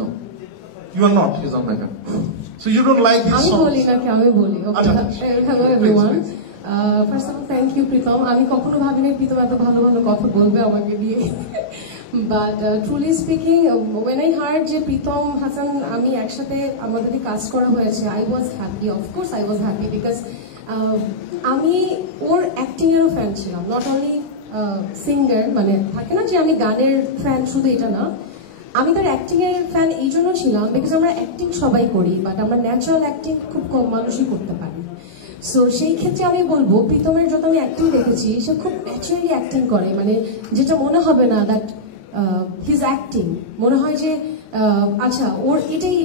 No. You are not. He's not like that. So you don't like his songs? Hello everyone. First of all, thank you, Pritam. আমি কখনো ভাবিনি Pritam এত ভালো ভালো কথা বলবে আমাকে দিয়ে। But truly speaking, when I heard যে Pritam Hassan আমি একসাথে আমাদের কাজ করা হয়েছে, I was happy. Of course, I was happy because আমি ওর অ্যাক্টিং এরও ফ্যান ছিলাম, not only সিঙ্গার, মানে থাকে না যে আমি গানের ফ্যান শুধু এটা না, আমি তার অ্যাক্টিং এর ফ্যান এই জন্য ছিলাম বিকজ আমরা অ্যাক্টিং সবাই করি, বাট আমরা ন্যাচারাল অ্যাক্টিং খুব কম মানুষই করতে পারি। সো সেই ক্ষেত্রে আমি বলবো প্রীতমের যত আমি অ্যাক্টিং দেখেছি সে খুব ন্যাচারালি অ্যাক্টিং করে, মানে যেটা মনে হবে না দ্যাট হিজ অ্যাক্টিং, মনে হয় যে আচ্ছা ওর এটাই,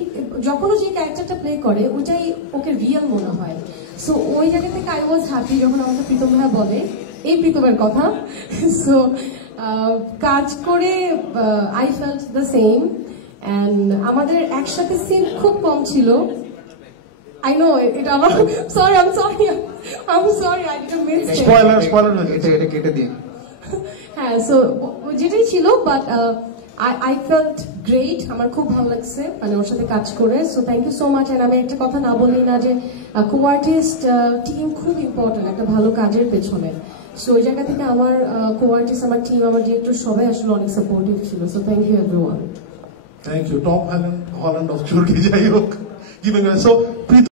যখনও যে ক্যারেক্টারটা প্লে করে ওইটাই ওকে রিয়েল মনে হয়। সো ওই জায়গা থেকে আই ওয়াজ হ্যাপি যখন আমাকে প্রীতম ভাইয়া বলে এই প্রীতমের কথা। সো কাজ করে I felt the same, and আমাদের একসাথে সিন খুব কম ছিল। I know it. I'm sorry. I didn't mean to. Spoiler. এটা কেটে দিন। হ্যাঁ, সো যেটাই ছিল, বাট I felt great. আমার খুব ভালো লাগছে মানে ওর সাথে কাজ করে। So thank you so much. আমি একটা কথা না বলি না যে কো-আর্টিস্ট টিম খুব ইম্পর্টেন্ট একটা ভালো কাজের পেছনে। সো ওই জায়গা থেকে আমার কো-আর্টিস্ট, আমার টিম, আমার ডিরেক্টর সবাই আসলে অনেক সাপোর্টিভ ছিল। So thank you everyone. Thank you Tom Holland of চুরকি, যাই হোক।